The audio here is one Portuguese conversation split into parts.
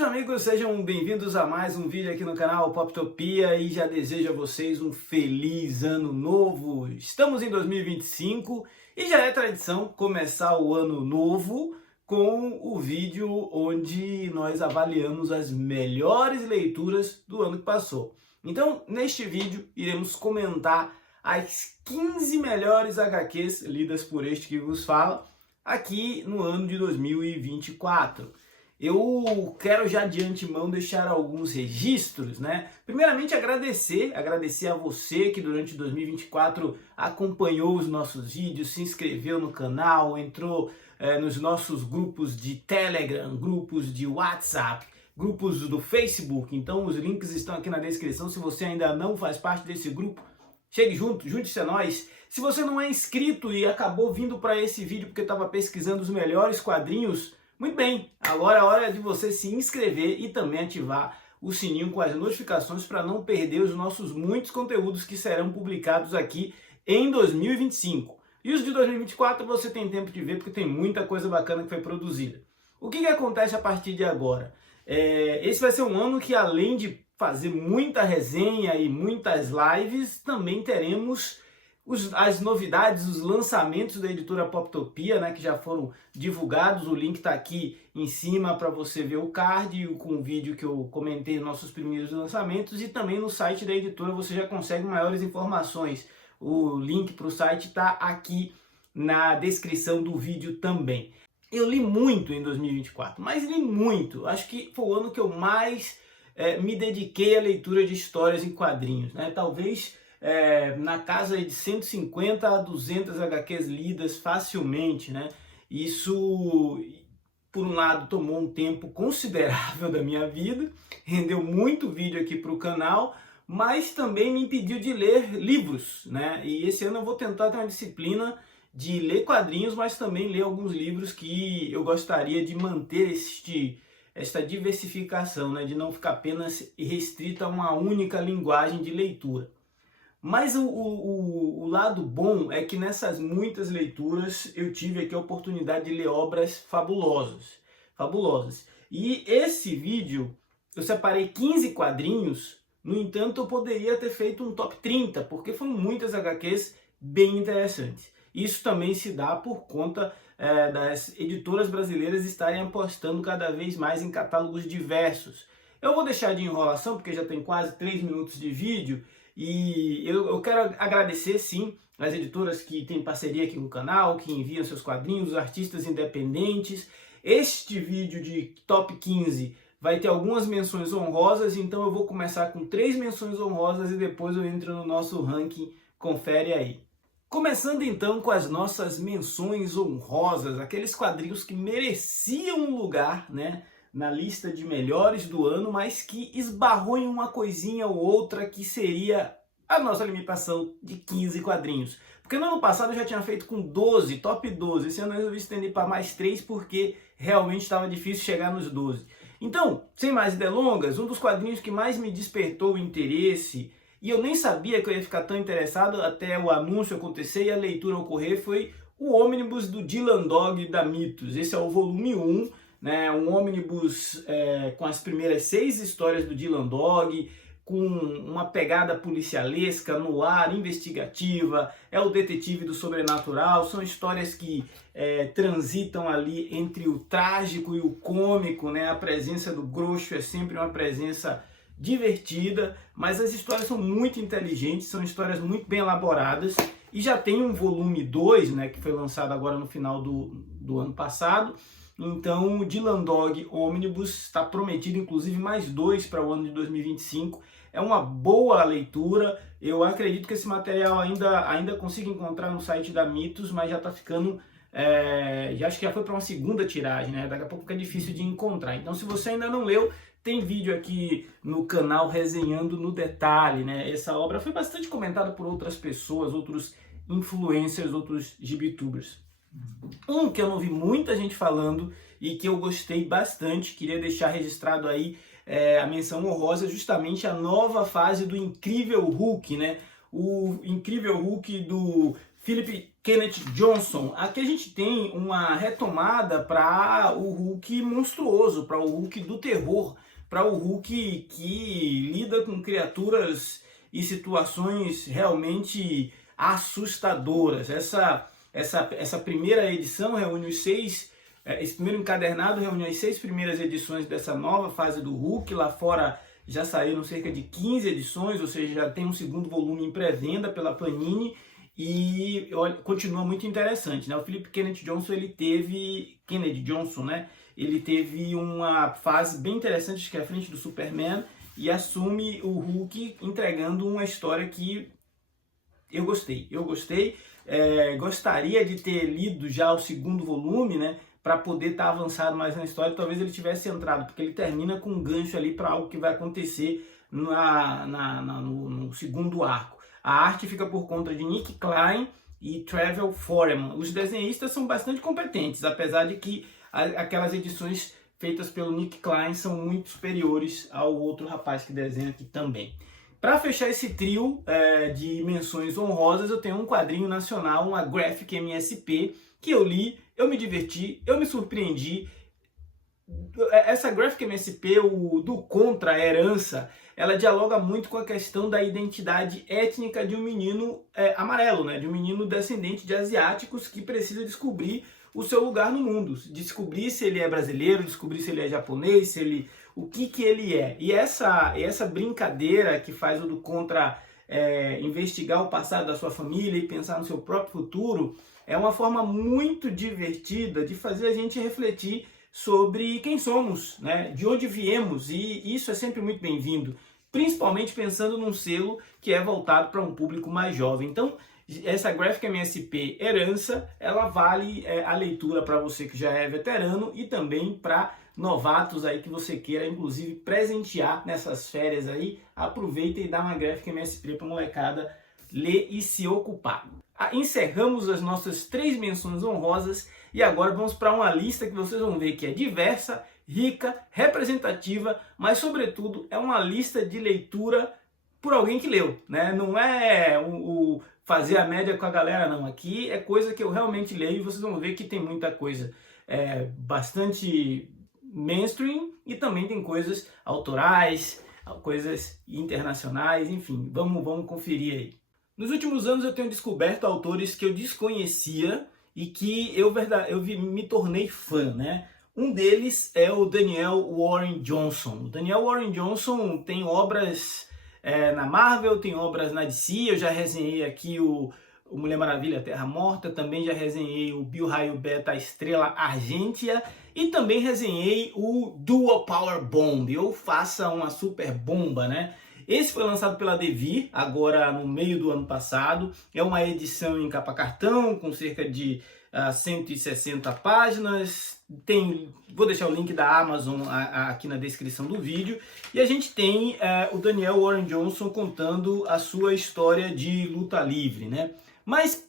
Queridos amigos, sejam bem-vindos a mais um vídeo aqui no canal Poptopia e já desejo a vocês um feliz ano novo. Estamos em 2025 e já é tradição começar o ano novo com o vídeo onde nós avaliamos as melhores leituras do ano que passou. Então, neste vídeo, iremos comentar as 15 melhores HQs lidas por este que vos fala aqui no ano de 2024. Eu quero já de antemão deixar alguns registros, né? Primeiramente agradecer a você que durante 2024 acompanhou os nossos vídeos, se inscreveu no canal, entrou nos nossos grupos de Telegram, grupos de WhatsApp, grupos do Facebook. Então os links estão aqui na descrição. Se você ainda não faz parte desse grupo, chegue junto, junte-se a nós. Se você não é inscrito e acabou vindo para esse vídeo porque estava pesquisando os melhores quadrinhos, muito bem, agora é hora de você se inscrever e também ativar o sininho com as notificações para não perder os nossos muitos conteúdos que serão publicados aqui em 2025. E os de 2024 você tem tempo de ver porque tem muita coisa bacana que foi produzida. O que acontece a partir de agora? Esse vai ser um ano que, além de fazer muita resenha e muitas lives, também teremos as novidades, os lançamentos da editora Poptopia, né, que já foram divulgados. O link está aqui em cima para você ver o card com o vídeo que eu comentei nos nossos primeiros lançamentos, e também no site da editora você já consegue maiores informações. O link para o site está aqui na descrição do vídeo também. Eu li muito em 2024, mas li muito. Acho que foi o ano que eu mais me dediquei à leitura de histórias em quadrinhos, né? Talvez na casa de 150 a 200 HQs lidas facilmente, né? Isso, por um lado, tomou um tempo considerável da minha vida, rendeu muito vídeo aqui para o canal, mas também me impediu de ler livros, né? E esse ano eu vou tentar ter uma disciplina de ler quadrinhos, mas também ler alguns livros que eu gostaria de manter esta diversificação, né? De não ficar apenas restrito a uma única linguagem de leitura. Mas o lado bom é que nessas muitas leituras eu tive aqui a oportunidade de ler obras fabulosas. E esse vídeo eu separei 15 quadrinhos, no entanto eu poderia ter feito um top 30, porque foram muitas HQs bem interessantes. Isso também se dá por conta das editoras brasileiras estarem apostando cada vez mais em catálogos diversos. Eu vou deixar de enrolação porque já tem quase 3 minutos de vídeo. E eu quero agradecer, sim, as editoras que têm parceria aqui no canal, que enviam seus quadrinhos, os artistas independentes. Este vídeo de Top 15 vai ter algumas menções honrosas, então eu vou começar com 3 menções honrosas e depois eu entro no nosso ranking, confere aí. Começando então com as nossas menções honrosas, aqueles quadrinhos que mereciam um lugar, né, na lista de melhores do ano, mas que esbarrou em uma coisinha ou outra que seria a nossa limitação de 15 quadrinhos. Porque no ano passado eu já tinha feito com 12, top 12. Esse ano eu resolvi estender para mais 3 porque realmente estava difícil chegar nos 12. Então, sem mais delongas, um dos quadrinhos que mais me despertou o interesse, e eu nem sabia que eu ia ficar tão interessado até o anúncio acontecer e a leitura ocorrer, foi o ônibus do Dylan Dog da Mitos. Esse é o volume 1, né, um ônibus com as primeiras 6 histórias do Dylan Dog, com uma pegada policialesca, no ar, investigativa, é o detetive do sobrenatural, são histórias que transitam ali entre o trágico e o cômico, né? A presença do Groucho é sempre uma presença divertida, mas as histórias são muito inteligentes, são histórias muito bem elaboradas, e já tem um volume 2, né, que foi lançado agora no final do ano passado. Então o Dylan Dog Omnibus está prometido, inclusive mais 2 para o ano de 2025. É uma boa leitura. Eu acredito que esse material ainda consigo encontrar no site da Mitos, mas já está ficando... acho que já foi para uma segunda tiragem, né? Daqui a pouco fica difícil de encontrar. Então, se você ainda não leu, tem vídeo aqui no canal resenhando no detalhe, né? Essa obra foi bastante comentada por outras pessoas, outros influencers, outros gibitubers. Um que eu não vi muita gente falando e que eu gostei bastante, queria deixar registrado aí a menção honrosa, justamente a nova fase do Incrível Hulk, né? O Incrível Hulk do Philip Kenneth Johnson. Aqui a gente tem uma retomada para o Hulk monstruoso, para o Hulk do terror, para o Hulk que lida com criaturas e situações realmente assustadoras. Essa primeira edição reúne esse primeiro encadernado reúne as 6 primeiras edições dessa nova fase do Hulk. Lá fora já saíram cerca de 15 edições, ou seja, já tem um segundo volume em pré-venda pela Panini. E olha, continua muito interessante, né? O Philip Kennedy Johnson, ele teve uma fase bem interessante, que é a frente do Superman, e assume o Hulk entregando uma história que eu gostei. Gostaria de ter lido já o segundo volume, né? Para poder estar avançado mais na história. Talvez ele tivesse entrado, porque ele termina com um gancho ali para algo que vai acontecer no segundo arco. A arte fica por conta de Nick Klein e Travel Foreman. Os desenhistas são bastante competentes, apesar de que aquelas edições feitas pelo Nick Klein são muito superiores ao outro rapaz que desenha aqui também. Para fechar esse trio de menções honrosas, eu tenho um quadrinho nacional, uma Graphic MSP, que eu li, eu me diverti, eu me surpreendi. Essa Graphic MSP, do Contra a Herança, ela dialoga muito com a questão da identidade étnica de um menino amarelo, né? De um menino descendente de asiáticos que precisa descobrir o seu lugar no mundo, descobrir se ele é brasileiro, descobrir se ele é japonês, o que ele é. E essa brincadeira que faz o do Contra investigar o passado da sua família e pensar no seu próprio futuro é uma forma muito divertida de fazer a gente refletir sobre quem somos, né? De onde viemos, e isso é sempre muito bem-vindo, principalmente pensando num selo que é voltado para um público mais jovem. Então, essa Graphic MSP Herança, ela vale a leitura para você que já é veterano e também para novatos aí que você queira, inclusive, presentear nessas férias aí. Aproveita e dá uma Graphic MSP para a molecada ler e se ocupar. Encerramos as nossas 3 menções honrosas e agora vamos para uma lista que vocês vão ver que é diversa, rica, representativa, mas sobretudo é uma lista de leitura por alguém que leu, né? Não é o fazer a média com a galera, não. Aqui é coisa que eu realmente leio e vocês vão ver que tem muita coisa bastante mainstream e também tem coisas autorais, coisas internacionais, enfim, vamos conferir aí. Nos últimos anos eu tenho descoberto autores que eu desconhecia e que me tornei fã, né? Um deles é o Daniel Warren Johnson. O Daniel Warren Johnson tem obras na Marvel, tem obras na DC. Eu já resenhei aqui o Mulher Maravilha Terra Morta, também já resenhei o Bill Raio Beta Estrela Argêntea e também resenhei o Dual Power Bomb, ou Faça uma Super Bomba, né? Esse foi lançado pela Devir, agora no meio do ano passado. É uma edição em capa cartão, com cerca de 160 páginas. Vou deixar o link da Amazon aqui na descrição do vídeo. E a gente tem o Daniel Warren Johnson contando a sua história de luta livre, né? Mas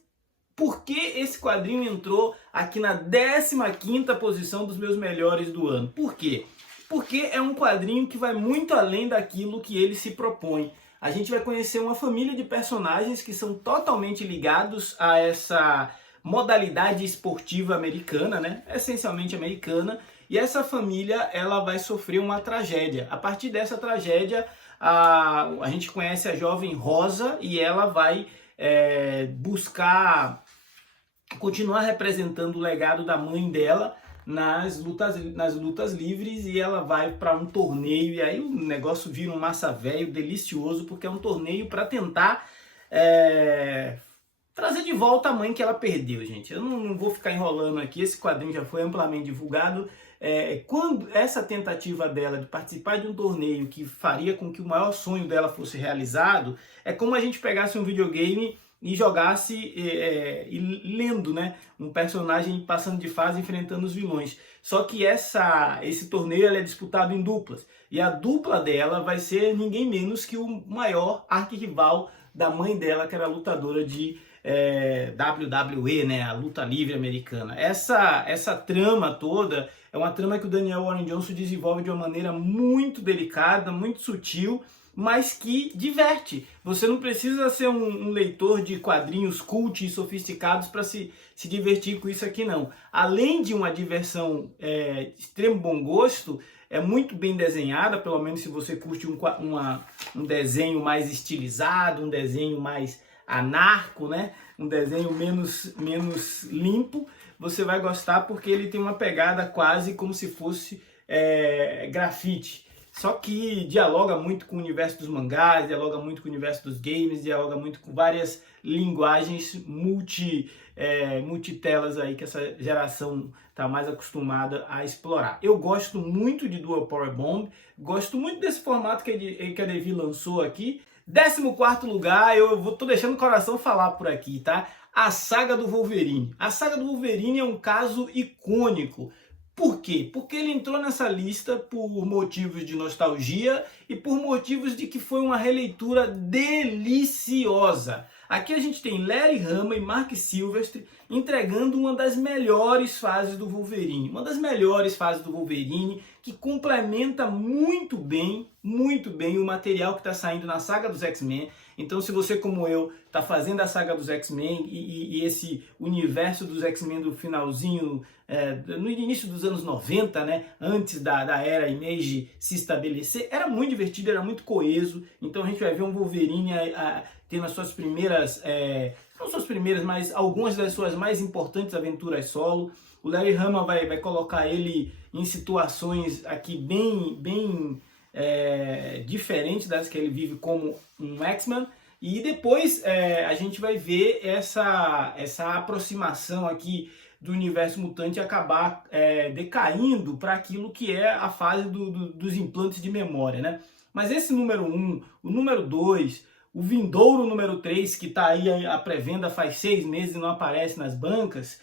por que esse quadrinho entrou aqui na 15ª posição dos meus melhores do ano? Por quê? Porque é um quadrinho que vai muito além daquilo que ele se propõe. A gente vai conhecer uma família de personagens que são totalmente ligados a essa modalidade esportiva americana, né? Essencialmente americana, e essa família ela vai sofrer uma tragédia. A partir dessa tragédia, a gente conhece a jovem Rosa e ela vai buscar continuar representando o legado da mãe dela nas lutas livres, e ela vai para um torneio, e aí o negócio vira um massa velho delicioso, porque é um torneio para tentar trazer de volta a mãe que ela perdeu, gente. Eu não vou ficar enrolando aqui, esse quadrinho já foi amplamente divulgado. Quando essa tentativa dela de participar de um torneio que faria com que o maior sonho dela fosse realizado, é como a gente pegasse um videogame e jogasse lendo, né, um personagem passando de fase, enfrentando os vilões. Só que esse torneio é disputado em duplas, e a dupla dela vai ser ninguém menos que o maior arquirrival da mãe dela, que era lutadora de WWE, né, a luta livre americana. Essa trama toda é uma trama que o Daniel Warren Johnson desenvolve de uma maneira muito delicada, muito sutil, mas que diverte. Você não precisa ser um leitor de quadrinhos cult e sofisticados para se divertir com isso aqui, não. Além de uma diversão de extremo bom gosto, é muito bem desenhada, pelo menos se você curte um desenho mais estilizado, um desenho mais anarco, né? Um desenho menos limpo, você vai gostar porque ele tem uma pegada quase como se fosse grafite. Só que dialoga muito com o universo dos mangás, dialoga muito com o universo dos games, dialoga muito com várias linguagens multitelas aí que essa geração está mais acostumada a explorar. Eu gosto muito de Dual Power Bomb, gosto muito desse formato que a Devir lançou aqui. 14º lugar, tô deixando o coração falar por aqui, tá? A Saga do Wolverine. A Saga do Wolverine é um caso icônico. Por quê? Porque ele entrou nessa lista por motivos de nostalgia e por motivos de que foi uma releitura deliciosa. Aqui a gente tem Larry Hama e Marc Silvestre entregando uma das melhores fases do Wolverine. Uma das melhores fases do Wolverine que complementa muito bem o material que está saindo na saga dos X-Men. Então, se você, como eu, está fazendo a saga dos X-Men e esse universo dos X-Men do finalzinho, no início dos anos 90, né, antes da era Image se estabelecer, era muito divertido, era muito coeso. Então a gente vai ver um Wolverine tendo as suas primeiras, não suas primeiras, mas algumas das suas mais importantes aventuras solo. O Larry Hama vai colocar ele em situações aqui bem diferentes das que ele vive como um X-Men. E depois a gente vai ver essa aproximação aqui do universo mutante acabar decaindo para aquilo que é a fase dos implantes de memória, né? Mas esse número 1, o número 2, o vindouro número 3, que está aí à pré-venda faz 6 meses e não aparece nas bancas,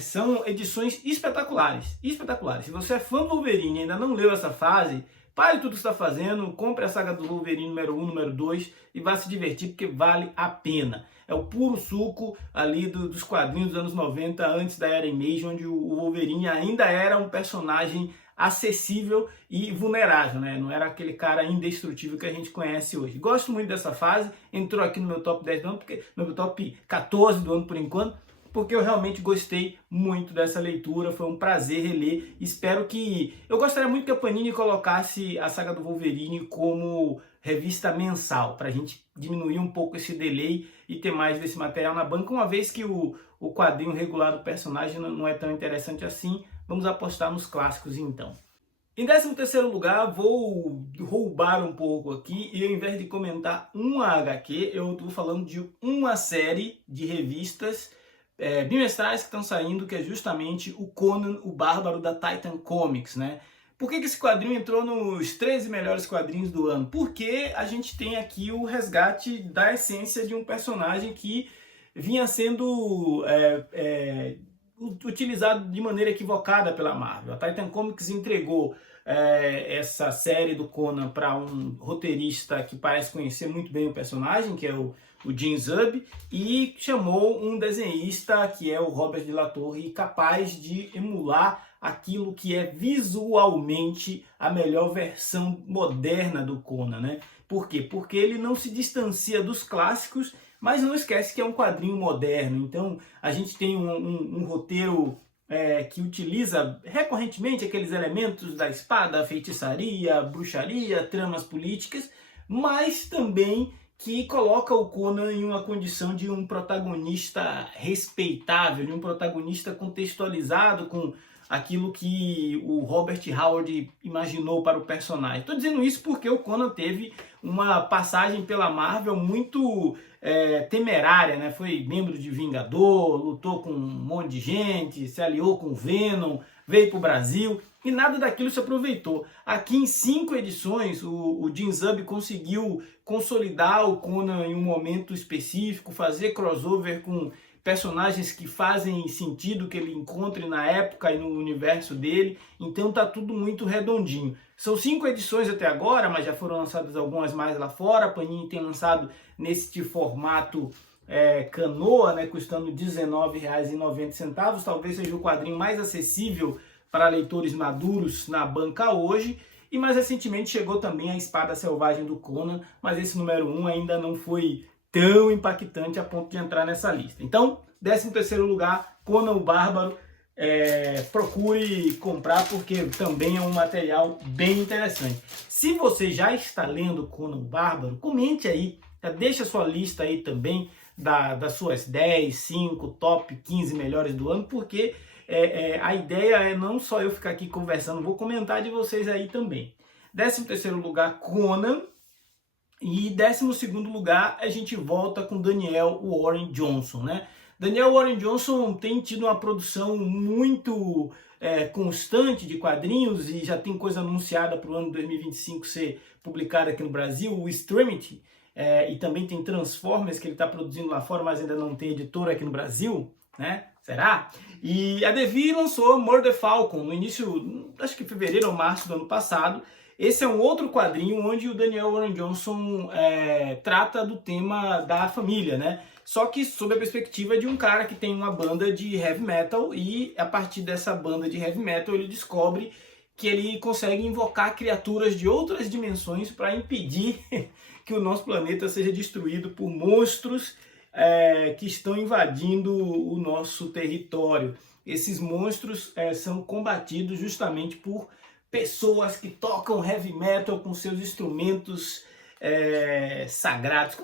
são edições espetaculares, espetaculares. Se você é fã do Wolverine e ainda não leu essa fase, pare tudo que está fazendo, compre a saga do Wolverine número 1, número 2 e vá se divertir porque vale a pena. É o puro suco ali dos quadrinhos dos anos 90, antes da era Image, onde o Wolverine ainda era um personagem acessível e vulnerável, né? Não era aquele cara indestrutível que a gente conhece hoje. Gosto muito dessa fase, entrou aqui no meu top 10 do ano, no meu top 14 do ano por enquanto, porque eu realmente gostei muito dessa leitura, foi um prazer reler. Espero que... Eu gostaria muito que a Panini colocasse a saga do Wolverine como revista mensal, para a gente diminuir um pouco esse delay e ter mais desse material na banca, uma vez que o quadrinho regular do personagem não é tão interessante assim. Vamos apostar nos clássicos então. Em 13º lugar, vou roubar um pouco aqui e ao invés de comentar uma HQ, eu estou falando de uma série de revistas bimestrais que estão saindo, que é justamente o Conan, o Bárbaro da Titan Comics, né? Por que esse quadrinho entrou nos 13 melhores quadrinhos do ano? Porque a gente tem aqui o resgate da essência de um personagem que vinha sendo utilizado de maneira equivocada pela Marvel. A Titan Comics entregou essa série do Conan para um roteirista que parece conhecer muito bem o personagem, que é o Jim Zub, e chamou um desenhista que é o Robert de la Torre, capaz de emular aquilo que é visualmente a melhor versão moderna do Conan, né? Por quê? Porque ele não se distancia dos clássicos, mas não esquece que é um quadrinho moderno. Então a gente tem um roteiro que utiliza recorrentemente aqueles elementos da espada, feitiçaria, bruxaria, tramas políticas, mas também que coloca o Conan em uma condição de um protagonista respeitável, de um protagonista contextualizado com aquilo que o Robert Howard imaginou para o personagem. Estou dizendo isso porque o Conan teve uma passagem pela Marvel muito temerária, né? Foi membro de Vingador, lutou com um monte de gente, se aliou com o Venom, veio para o Brasil e nada daquilo se aproveitou. Aqui em 5 edições o Jim Zub conseguiu consolidar o Conan em um momento específico, fazer crossover com personagens que fazem sentido que ele encontre na época e no universo dele, então tá tudo muito redondinho. São 5 edições até agora, mas já foram lançadas algumas mais lá fora. A Panini tem lançado nesse formato canoa, né, custando R$ 19,90, talvez seja o quadrinho mais acessível para leitores maduros na banca hoje. E mais recentemente chegou também a Espada Selvagem do Conan, mas esse número 1 ainda não foi tão impactante a ponto de entrar nessa lista. Então, 13º lugar, Conan o Bárbaro. Procure comprar porque também é um material bem interessante. Se você já está lendo Conan o Bárbaro, comente aí, deixa sua lista aí também das suas 10, 5, top 15 melhores do ano, porque a ideia é não só eu ficar aqui conversando, vou comentar de vocês aí também. 13º lugar, Conan. E 12º lugar, a gente volta com Daniel Warren Johnson, né? Daniel Warren Johnson tem tido uma produção muito constante de quadrinhos e já tem coisa anunciada para o ano 2025 ser publicada aqui no Brasil, o Extremity, e também tem Transformers que ele está produzindo lá fora, mas ainda não tem editora aqui no Brasil, né? Será? E a Devir lançou Murder Falcon no início, acho que fevereiro ou março do ano passado. Esse é um outro quadrinho onde o Daniel Warren Johnson trata do tema da família, né? Só que sob a perspectiva de um cara que tem uma banda de heavy metal e a partir dessa banda de heavy metal ele descobre que ele consegue invocar criaturas de outras dimensões para impedir que o nosso planeta seja destruído por monstros que estão invadindo o nosso território. Esses monstros são combatidos justamente por pessoas que tocam heavy metal com seus instrumentos sagrados.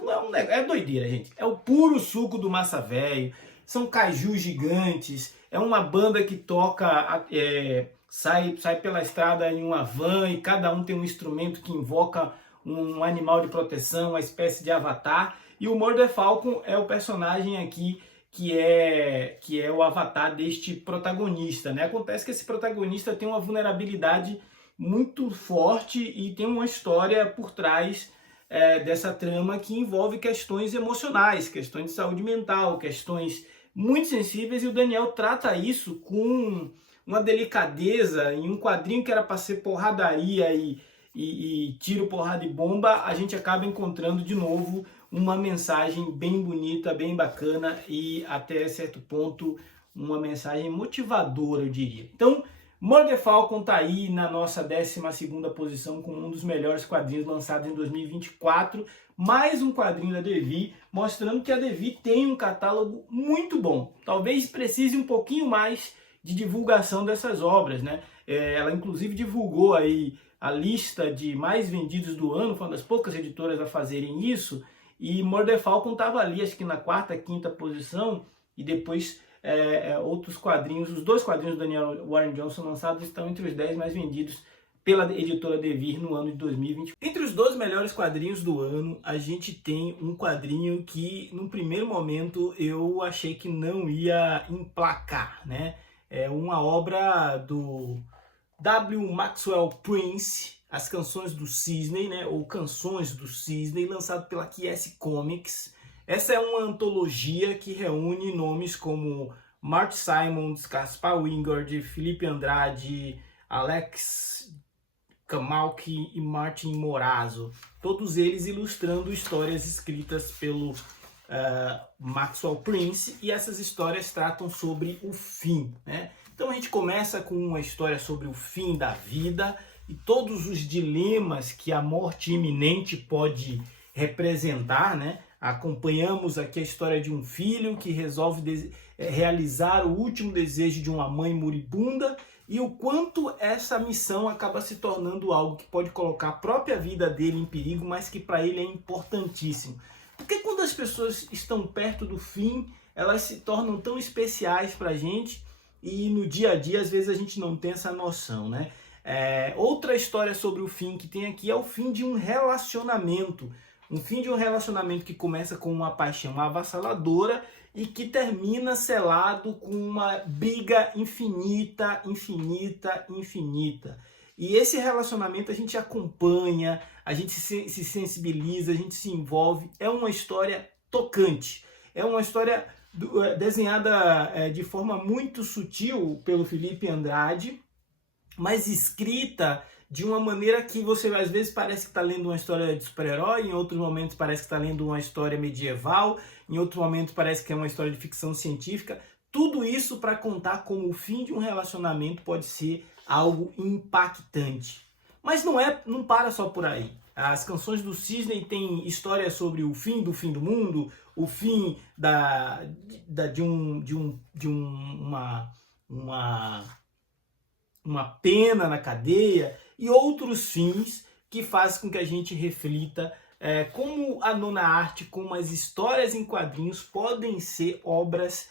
É doideira, gente. É o puro suco do massa velho. São kaijus gigantes. É uma banda que toca, sai pela estrada em uma van e cada um tem um instrumento que invoca um animal de proteção, uma espécie de avatar. E o Murder Falcon é o personagem aqui que é o avatar deste protagonista, né? Acontece que esse protagonista tem uma vulnerabilidade muito forte e tem uma história por trás dessa trama que envolve questões emocionais, questões de saúde mental, questões muito sensíveis, e o Daniel trata isso com uma delicadeza. Em um quadrinho que era para ser porradaria e tiro, porrada e bomba, a gente acaba encontrando de novo uma mensagem bem bonita, bem bacana e até certo ponto uma mensagem motivadora, eu diria. Então, Murder Falcon tá aí na nossa 12ª posição com um dos melhores quadrinhos lançados em 2024, mais um quadrinho da Devir, mostrando que a Devir tem um catálogo muito bom. Talvez precise um pouquinho mais de divulgação dessas obras, né? Ela inclusive divulgou aí a lista de mais vendidos do ano, foi uma das poucas editoras a fazerem isso, e Murder Falcon estava ali, acho que na 4ª, 5ª posição, e depois outros quadrinhos, os 2 quadrinhos do Daniel Warren Johnson lançados estão entre os 10 mais vendidos pela editora Devir no ano de 2020. Entre os 2 melhores quadrinhos do ano, a gente tem um quadrinho que, no primeiro momento, eu achei que não ia emplacar, né? É uma obra do W. Maxwell Prince, As Canções do Cisne, né? Ou Canções do Cisne, lançado pela QS Comics. Essa é uma antologia que reúne nomes como Marty Simons, Caspar Wingard, Felipe Andrade, Alex Kamalki e Martin Morazzo. Todos eles ilustrando histórias escritas pelo Maxwell Prince, e essas histórias tratam sobre o fim, né? Então a gente começa com uma história sobre o fim da vida e todos os dilemas que a morte iminente pode representar, né? Acompanhamos aqui a história de um filho que resolve realizar o último desejo de uma mãe moribunda e o quanto essa missão acaba se tornando algo que pode colocar a própria vida dele em perigo, mas que para ele é importantíssimo. Porque quando as pessoas estão perto do fim, elas se tornam tão especiais para a gente e no dia a dia às vezes a gente não tem essa noção, né? Outra história sobre o fim que tem aqui é o fim de um relacionamento. Um fim de um relacionamento que começa com uma paixão avassaladora e que termina selado com uma briga infinita, infinita, infinita. E esse relacionamento a gente acompanha, a gente se sensibiliza, a gente se envolve. É uma história tocante. É uma história desenhada de forma muito sutil pelo Felipe Andrade, mas escrita de uma maneira que você às vezes parece que está lendo uma história de super-herói, em outros momentos parece que está lendo uma história medieval, em outro momento parece que é uma história de ficção científica. Tudo isso para contar como o fim de um relacionamento pode ser algo impactante. Mas não para só por aí. As Canções do Cisne têm histórias sobre o fim do mundo, o fim uma pena na cadeia e outros fins que fazem com que a gente reflita como a nona arte, como as histórias em quadrinhos podem ser obras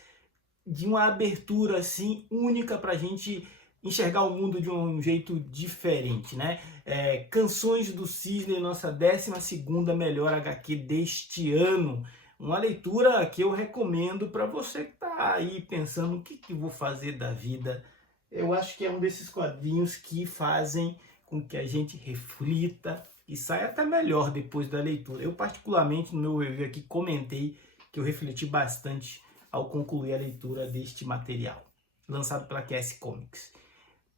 de uma abertura assim única para a gente enxergar o mundo de um jeito diferente, né? Canções do Cisne, nossa 12ª melhor HQ deste ano. Uma leitura que eu recomendo para você que está aí pensando o que eu vou fazer da vida. Eu acho que é um desses quadrinhos que fazem com que a gente reflita e saia até melhor depois da leitura. Eu particularmente no meu review aqui comentei que eu refleti bastante ao concluir a leitura deste material, lançado pela QS Comics.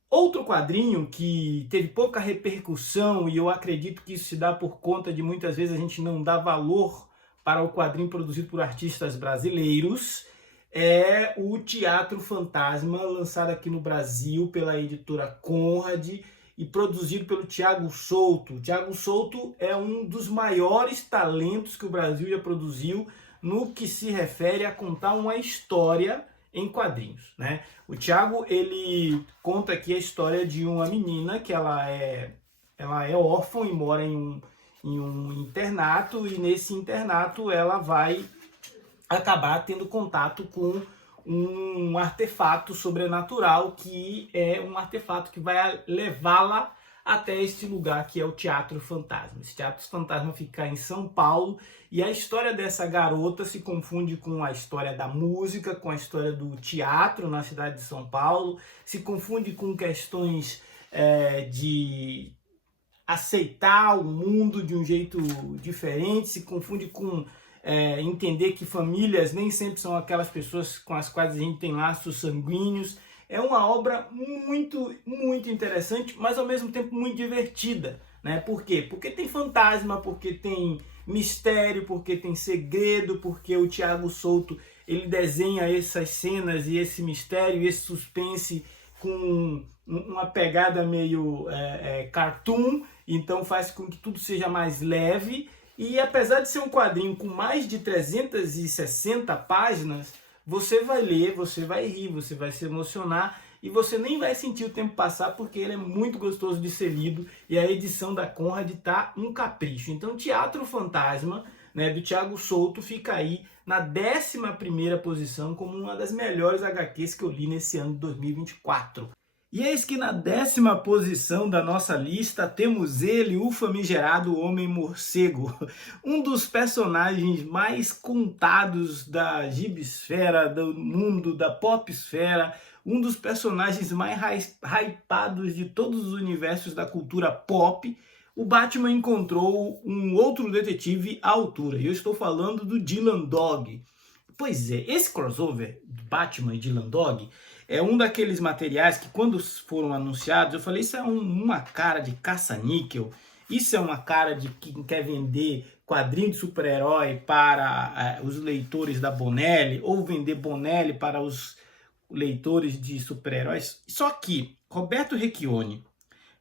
Outro quadrinho que teve pouca repercussão, e eu acredito que isso se dá por conta de muitas vezes a gente não dar valor para o quadrinho produzido por artistas brasileiros, é o Teatro Fantasma, lançado aqui no Brasil pela editora Conrad e produzido pelo Thiago Souto. O Thiago Souto é um dos maiores talentos que o Brasil já produziu no que se refere a contar uma história em quadrinhos, né? O Thiago, ele conta aqui a história de uma menina que ela é órfã e mora em um internato, e nesse internato ela vai acabar tendo contato com um artefato sobrenatural, que é um artefato que vai levá-la até este lugar que é o Teatro Fantasma. Esse Teatro Fantasma fica em São Paulo, e a história dessa garota se confunde com a história da música, com a história do teatro na cidade de São Paulo, se confunde com questões de aceitar o mundo de um jeito diferente, se confunde com entender que famílias nem sempre são aquelas pessoas com as quais a gente tem laços sanguíneos. É uma obra muito, muito interessante, mas ao mesmo tempo muito divertida, né? Por quê? Porque tem fantasma, porque tem mistério, porque tem segredo, porque o Thiago Souto ele desenha essas cenas e esse mistério e esse suspense com uma pegada meio cartoon, então faz com que tudo seja mais leve. E apesar de ser um quadrinho com mais de 360 páginas, você vai ler, você vai rir, você vai se emocionar e você nem vai sentir o tempo passar, porque ele é muito gostoso de ser lido e a edição da Conrad tá um capricho. Então, Teatro Fantasma, né, do Thiago Souto, fica aí na 11ª posição como uma das melhores HQs que eu li nesse ano de 2024. E eis que na 10ª posição da nossa lista temos ele, o famigerado Homem-Morcego, um dos personagens mais contados da gibisfera, do mundo da popsfera, um dos personagens mais hypados de todos os universos da cultura pop. O Batman encontrou um outro detetive à altura, e eu estou falando do Dylan Dog. Pois é, esse crossover do Batman e Dylan Dog é um daqueles materiais que, quando foram anunciados, eu falei, isso é uma cara de caça-níquel, isso é uma cara de quem quer vender quadrinho de super-herói para os leitores da Bonelli, ou vender Bonelli para os leitores de super-heróis. Só que Roberto Recchioni,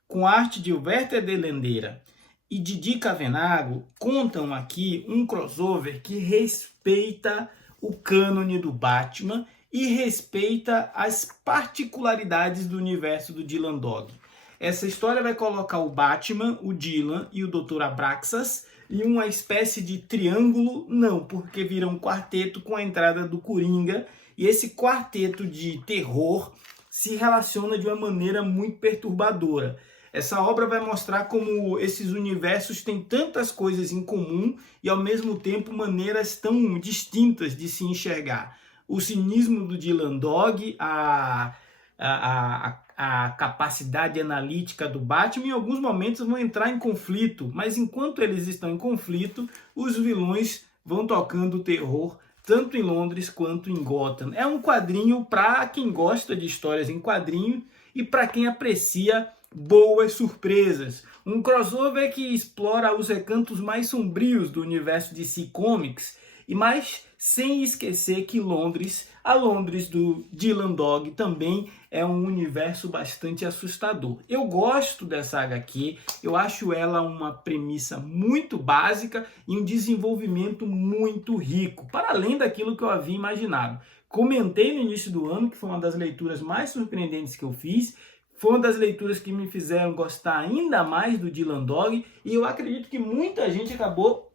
com arte de Werther de Lendeira e Didi Cavenago, contam aqui um crossover que respeita o cânone do Batman e respeita as particularidades do universo do Dylan Dog. Essa história vai colocar o Batman, o Dylan e o Dr. Abraxas em uma espécie de triângulo, não, porque vira um quarteto com a entrada do Coringa, e esse quarteto de terror se relaciona de uma maneira muito perturbadora. Essa obra vai mostrar como esses universos têm tantas coisas em comum e, ao mesmo tempo, maneiras tão distintas de se enxergar. O cinismo do Dylan Dog, a capacidade analítica do Batman, em alguns momentos vão entrar em conflito, mas enquanto eles estão em conflito, os vilões vão tocando o terror, tanto em Londres quanto em Gotham. É um quadrinho para quem gosta de histórias em quadrinho e para quem aprecia boas surpresas. Um crossover que explora os recantos mais sombrios do universo DC Comics, mas sem esquecer que Londres A Londres do Dylan Dog também é um universo bastante assustador. Eu gosto dessa HQ, eu acho ela uma premissa muito básica e um desenvolvimento muito rico, para além daquilo que eu havia imaginado. Comentei no início do ano que foi uma das leituras mais surpreendentes que eu fiz, foi uma das leituras que me fizeram gostar ainda mais do Dylan Dog, e eu acredito que muita gente acabou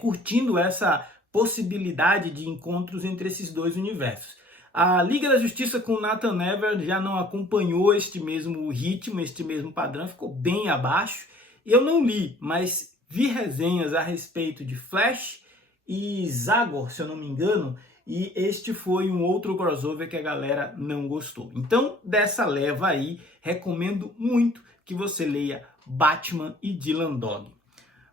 curtindo essa possibilidade de encontros entre esses dois universos. A Liga da Justiça com Nathan Never já não acompanhou este mesmo ritmo, este mesmo padrão, ficou bem abaixo. Eu não li, mas vi resenhas a respeito de Flash e Zagor, se eu não me engano, e este foi um outro crossover que a galera não gostou. Então, dessa leva aí, recomendo muito que você leia Batman e Dylan Dog.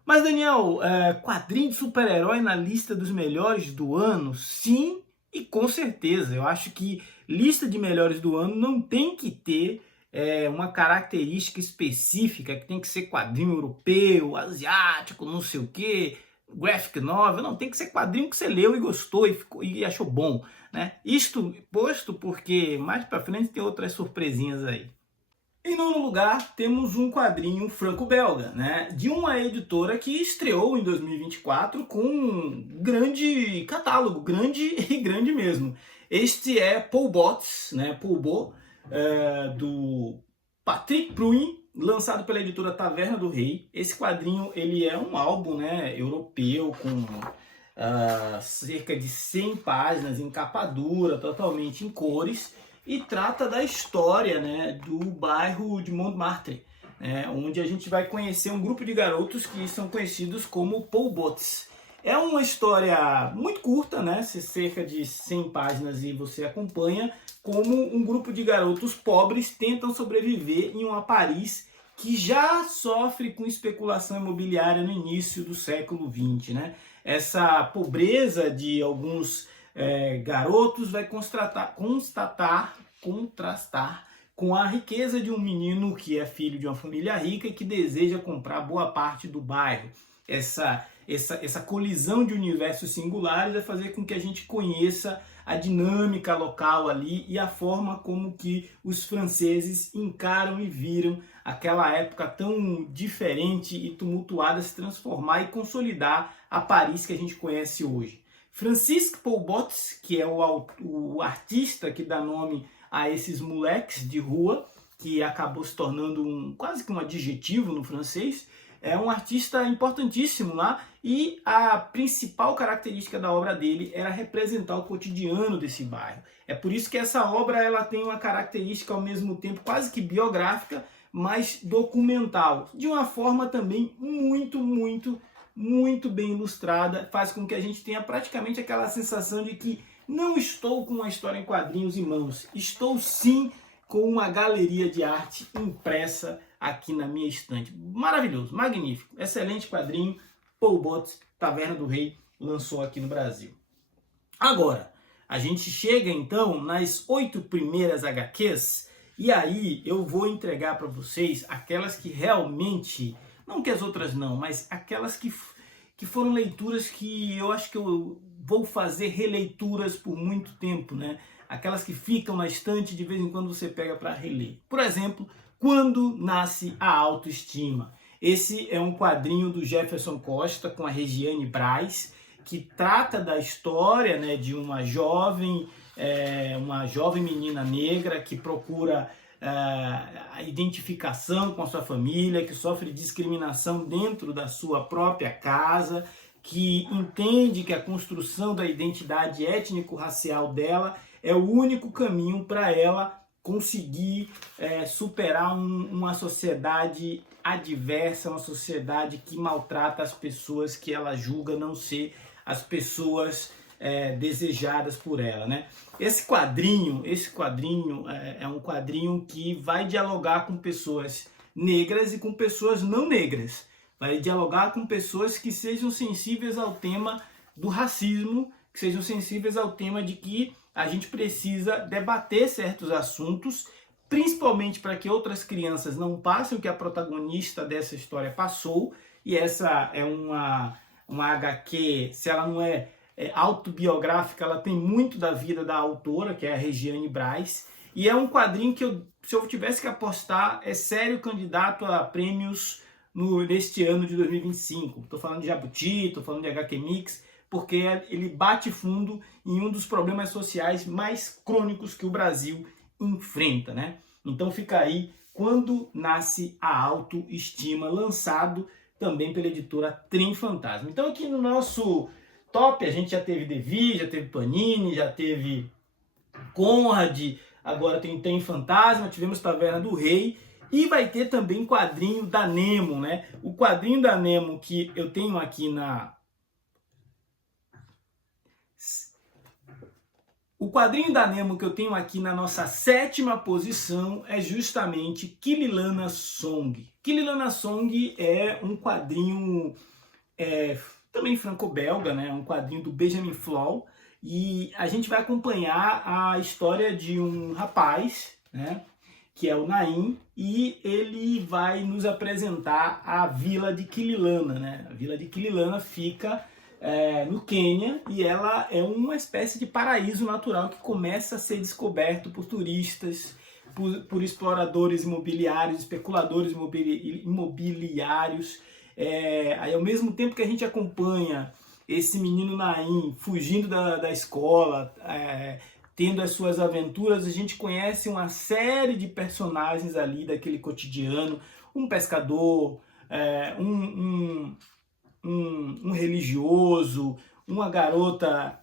Mas, Daniel, quadrinho de super-herói na lista dos melhores do ano? Sim, e com certeza. Eu acho que lista de melhores do ano não tem que ter uma característica específica, que tem que ser quadrinho europeu, asiático, não sei o quê, graphic novel. Não, tem que ser quadrinho que você leu e gostou e achou bom, né? Isto posto porque mais pra frente tem outras surpresinhas aí. Em nono lugar, temos um quadrinho franco-belga, né, de uma editora que estreou em 2024 com um grande catálogo, grande e grande mesmo. Este é Paul Bots, né, Paul Bo, do Patrick Pruin, lançado pela editora Taverna do Rei. Esse quadrinho ele é um álbum, né, europeu com cerca de 100 páginas em capa dura, totalmente em cores, e trata da história, né, do bairro de Montmartre, né, onde a gente vai conhecer um grupo de garotos que são conhecidos como Paul Bots. É uma história muito curta, né, cerca de 100 páginas, e você acompanha como um grupo de garotos pobres tentam sobreviver em uma Paris que já sofre com especulação imobiliária no início do século XX, né? Essa pobreza de alguns garotos vai contrastar com a riqueza de um menino que é filho de uma família rica e que deseja comprar boa parte do bairro. Essa colisão de universos singulares vai fazer com que a gente conheça a dinâmica local ali e a forma como que os franceses encaram e viram aquela época tão diferente e tumultuada se transformar e consolidar a Paris que a gente conhece hoje. Francisque Paul Bots, que é o artista que dá nome a esses moleques de rua, que acabou se tornando quase que um adjetivo no francês, é um artista importantíssimo lá, e a principal característica da obra dele era representar o cotidiano desse bairro. É por isso que essa obra ela tem uma característica ao mesmo tempo quase que biográfica, mas documental, de uma forma também muito bem ilustrada, faz com que a gente tenha praticamente aquela sensação de que não estou com uma história em quadrinhos em mãos, estou sim com uma galeria de arte impressa aqui na minha estante. Maravilhoso, magnífico, excelente quadrinho. Paul Bots, Taverna do Rei, lançou aqui no Brasil. Agora, a gente chega então nas 8 primeiras HQs, e aí eu vou entregar para vocês aquelas que realmente, não que as outras não, mas aquelas que foram leituras que eu acho que eu vou fazer releituras por muito tempo, né? Aquelas que ficam na estante, de vez em quando você pega para reler. Por exemplo, Quando Nasce a Autoestima. Esse é um quadrinho do Jefferson Costa com a Regiane Braz, que trata da história, né, de uma jovem menina negra que procura a identificação com a sua família, que sofre discriminação dentro da sua própria casa, que entende que a construção da identidade étnico-racial dela é o único caminho para ela conseguir superar uma sociedade adversa, uma sociedade que maltrata as pessoas que ela julga não ser as pessoas desejadas por ela, né? Esse quadrinho é um quadrinho que vai dialogar com pessoas negras e com pessoas não negras. Vai dialogar com pessoas que sejam sensíveis ao tema do racismo, que sejam sensíveis ao tema de que a gente precisa debater certos assuntos, principalmente para que outras crianças não passem o que a protagonista dessa história passou. E essa é uma HQ, se ela não é autobiográfica, ela tem muito da vida da autora, que é a Regiane Braz, e é um quadrinho que, se eu tivesse que apostar, é sério candidato a prêmios neste ano de 2025. Estou falando de Jabuti, estou falando de HQ Mix, porque ele bate fundo em um dos problemas sociais mais crônicos que o Brasil enfrenta, né? Então fica aí Quando Nasce a Autoestima, lançado também pela editora Trem Fantasma. Então aqui no nosso top a gente já teve Devi, já teve Panini, já teve Conrad, agora tem Trem Fantasma, tivemos Taverna do Rei e vai ter também quadrinho da Nemo, né? O quadrinho da Nemo que eu tenho aqui na... O quadrinho da Nemo que eu tenho aqui na nossa 7ª posição é justamente Kililana Song. Kililana Song é um quadrinho também franco-belga, né? Um quadrinho do Benjamin Flow, e a gente vai acompanhar a história de um rapaz, né? Que é o Naim, e ele vai nos apresentar a vila de Kililana, né? A vila de Kililana fica no Quênia, e ela é uma espécie de paraíso natural que começa a ser descoberto por turistas, por exploradores imobiliários, especuladores imobiliários. Aí, ao mesmo tempo que a gente acompanha esse menino Naim fugindo da escola, tendo as suas aventuras, a gente conhece uma série de personagens ali daquele cotidiano, um pescador, um religioso, uma garota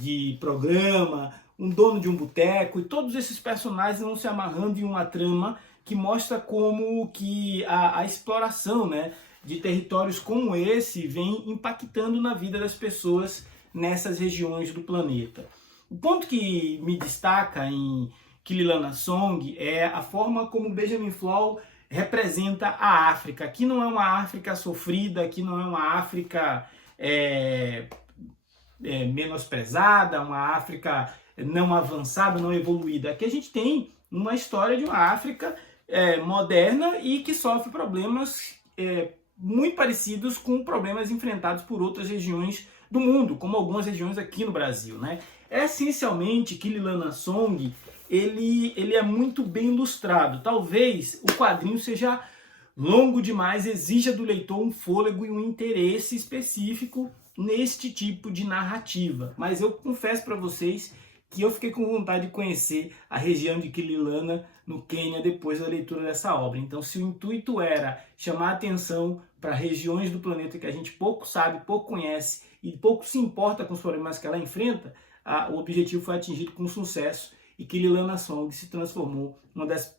de programa, um dono de um boteco, e todos esses personagens vão se amarrando em uma trama que mostra como que a exploração, né, de territórios como esse vem impactando na vida das pessoas nessas regiões do planeta. O ponto que me destaca em Kililana Song é a forma como Benjamin Flow representa a África. Aqui não é uma África sofrida, aqui não é uma África menosprezada, uma África não avançada, não evoluída. Aqui a gente tem uma história de uma África moderna e que sofre problemas muito parecidos com problemas enfrentados por outras regiões do mundo, como algumas regiões aqui no Brasil, né? Essencialmente, Kililana Song, ele é muito bem ilustrado. Talvez o quadrinho seja longo demais, exija do leitor um fôlego e um interesse específico neste tipo de narrativa. Mas eu confesso para vocês que eu fiquei com vontade de conhecer a região de Kililana, no Quênia, depois da leitura dessa obra. Então, se o intuito era chamar atenção para regiões do planeta que a gente pouco sabe, pouco conhece e pouco se importa com os problemas que ela enfrenta, o objetivo foi atingido com sucesso, e Kililana Song se transformou numa das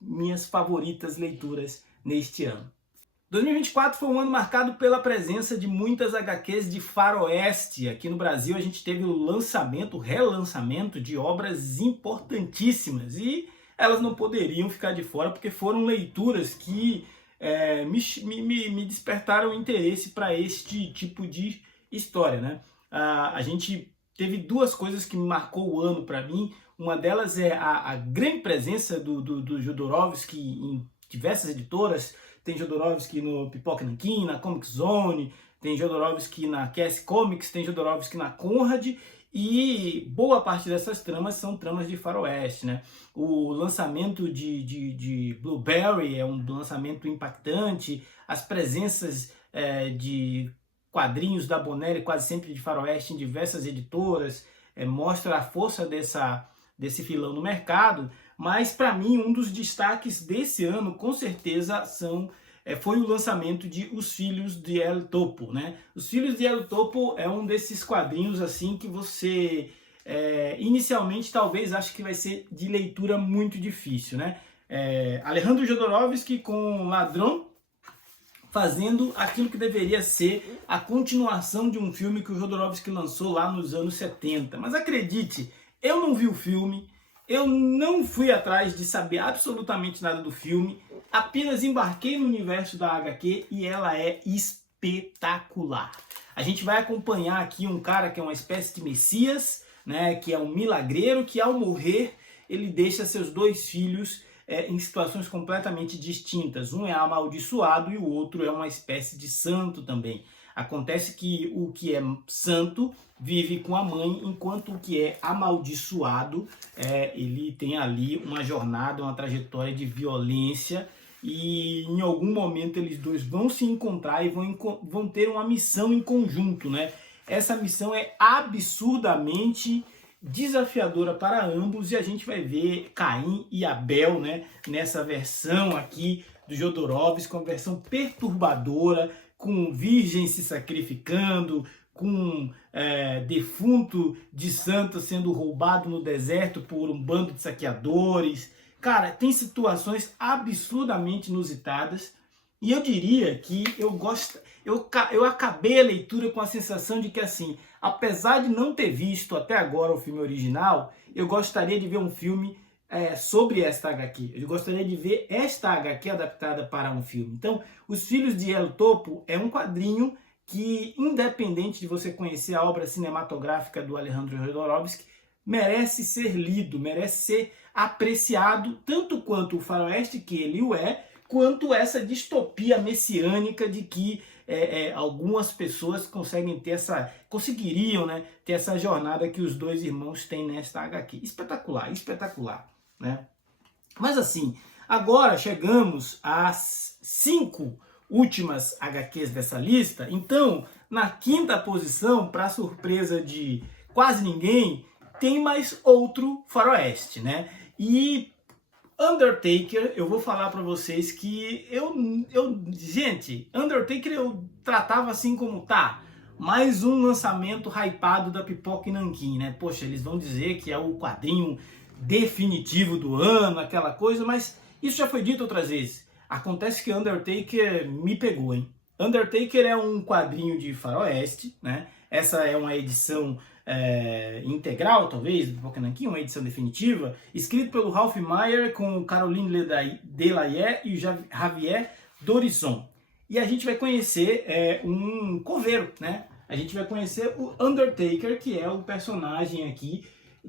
minhas favoritas leituras neste ano. 2024 foi um ano marcado pela presença de muitas HQs de faroeste. Aqui no Brasil a gente teve o relançamento de obras importantíssimas, e elas não poderiam ficar de fora porque foram leituras que me despertaram interesse para este tipo de história, né? A gente teve duas coisas que marcou o ano para mim. Uma delas é a grande presença do Jodorowsky em diversas editoras. Tem Jodorowsky no Pipoca Nanquim, na Comic Zone, tem Jodorowsky na Cass Comics, tem Jodorowsky na Conrad, e boa parte dessas tramas são tramas de faroeste, né? O lançamento de Blueberry é um lançamento impactante, as presenças de quadrinhos da Bonelli, quase sempre de faroeste, em diversas editoras, mostra a força desse filão no mercado. Mas para mim um dos destaques desse ano, com certeza, foi o lançamento de Os Filhos de El Topo, né? Os Filhos de El Topo é um desses quadrinhos assim que você inicialmente talvez ache que vai ser de leitura muito difícil, né? Alejandro Jodorowsky com Ladrão, fazendo aquilo que deveria ser a continuação de um filme que o Jodorowsky lançou lá nos anos 70. Mas acredite, eu não vi o filme, eu não fui atrás de saber absolutamente nada do filme, apenas embarquei no universo da HQ e ela é espetacular. A gente vai acompanhar aqui um cara que é uma espécie de messias, né, que é um milagreiro, que ao morrer ele deixa seus 2 filhos em situações completamente distintas. Um é amaldiçoado e o outro é uma espécie de santo também. Acontece que o que é santo vive com a mãe, enquanto o que é amaldiçoado, ele tem ali uma jornada, uma trajetória de violência, e em algum momento eles dois vão se encontrar e vão ter uma missão em conjunto, né? Essa missão é absurdamente desafiadora para ambos, e a gente vai ver Caim e Abel, né, nessa versão aqui do Jodorowsky, com uma versão perturbadora, com virgens se sacrificando, com defunto de santo sendo roubado no deserto por um bando de saqueadores. Cara, tem situações absurdamente inusitadas, e eu diria que eu acabei a leitura com a sensação de que, assim, apesar de não ter visto até agora o filme original, eu gostaria de ver um filme sobre esta HQ. Eu gostaria de ver esta HQ adaptada para um filme. Então, Os Filhos de El Topo é um quadrinho que, independente de você conhecer a obra cinematográfica do Alejandro Jodorowsky, merece ser lido, merece ser apreciado, tanto quanto o faroeste que ele o é, quanto essa distopia messiânica de que algumas pessoas conseguiriam, né, ter essa jornada que os dois irmãos têm nesta HQ. Espetacular, espetacular, né? Mas assim, agora chegamos às 5 últimas HQs dessa lista. Então, na quinta posição, para surpresa de quase ninguém, tem mais outro faroeste, né? E Undertaker, eu vou falar para vocês que gente, Undertaker eu tratava assim como mais um lançamento hypado da Pipoca e Nanquim, né? Poxa, eles vão dizer que é o quadrinho definitivo do ano, aquela coisa, mas isso já foi dito outras vezes. Acontece que Undertaker me pegou, hein? Undertaker é um quadrinho de faroeste, né? Essa é uma edição integral, talvez, do Pipoca e Nanquim, uma edição definitiva, escrito pelo Ralph Meyer com Caroline Delaye e Javier Dorisson. E a gente vai conhecer um coveiro, né? A gente vai conhecer o Undertaker, que é o personagem aqui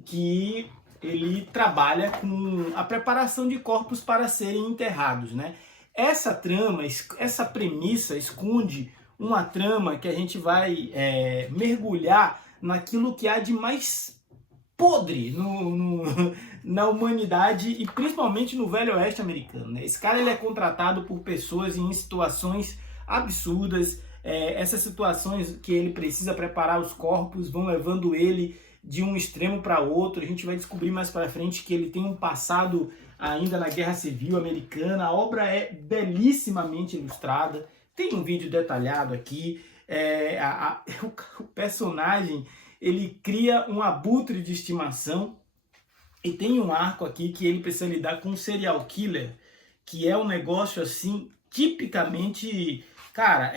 que ele trabalha com a preparação de corpos para serem enterrados, né? Essa trama, essa premissa esconde uma trama que a gente vai mergulhar naquilo que há de mais podre na humanidade e principalmente no Velho Oeste americano, né? Esse cara ele é contratado por pessoas em situações absurdas. Essas situações que ele precisa preparar os corpos vão levando ele de um extremo para outro. A gente vai descobrir mais para frente que ele tem um passado ainda na Guerra Civil Americana. A obra é belíssimamente ilustrada. Tem um vídeo detalhado aqui. O personagem ele cria um abutre de estimação e tem um arco aqui que ele precisa lidar com um serial killer, que é um negócio assim tipicamente, cara,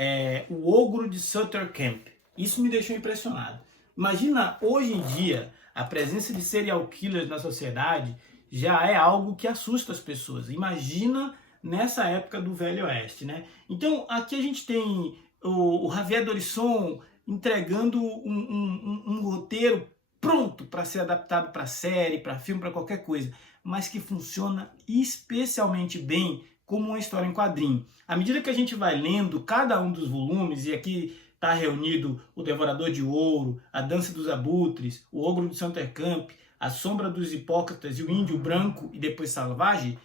o ogro de Sutter Camp. Isso me deixou impressionado. Imagina hoje em dia a presença de serial killers na sociedade já é algo que assusta as pessoas. Imagina nessa época do Velho Oeste, né? Então aqui a gente tem o Javier Dorisson entregando um roteiro pronto para ser adaptado para série, para filme, para qualquer coisa, mas que funciona especialmente bem como uma história em quadrinho. À medida que a gente vai lendo cada um dos volumes, e aqui está reunido o Devorador de Ouro, a Dança dos Abutres, o Ogro de Sutter Camp, a Sombra dos Hipócritas e o Índio Branco e depois Salvage,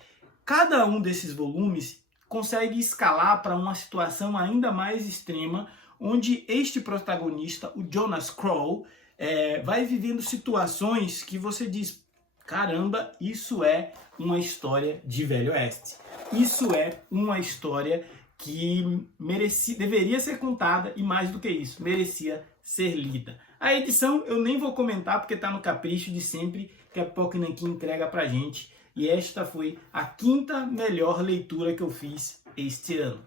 cada um desses volumes consegue escalar para uma situação ainda mais extrema, onde este protagonista, o Jonas Kroll, vai vivendo situações que você diz, caramba, isso é uma história de Velho Oeste. Isso é uma história que deveria ser contada e, mais do que isso, merecia ser lida. A edição eu nem vou comentar porque está no capricho de sempre que a Pipoca e Nanquim entrega pra gente. E esta foi a quinta melhor leitura que eu fiz este ano.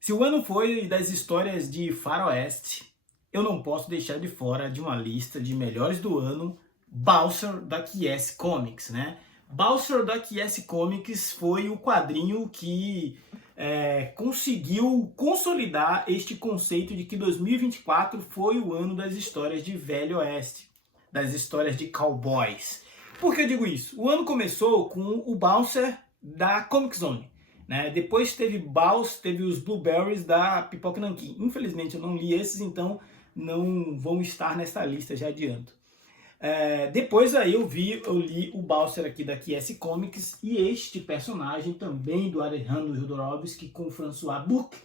Se o ano foi das histórias de faroeste, eu não posso deixar de fora de uma lista de melhores do ano Bowser da QS Comics, né? Bowser da QS Comics foi o quadrinho que conseguiu consolidar este conceito de que 2024 foi o ano das histórias de Velho Oeste, das histórias de cowboys. Por que eu digo isso? O ano começou com o Bowser da Comic Zone, né? Depois teve Baus, teve os Blueberries da Pipoca Nanquim. Infelizmente eu não li esses, então não vão estar nessa lista, já adianto. Depois aí eu li o Bowser aqui da QS Comics, e este personagem também do Alejandro Jodorowsky com François Burck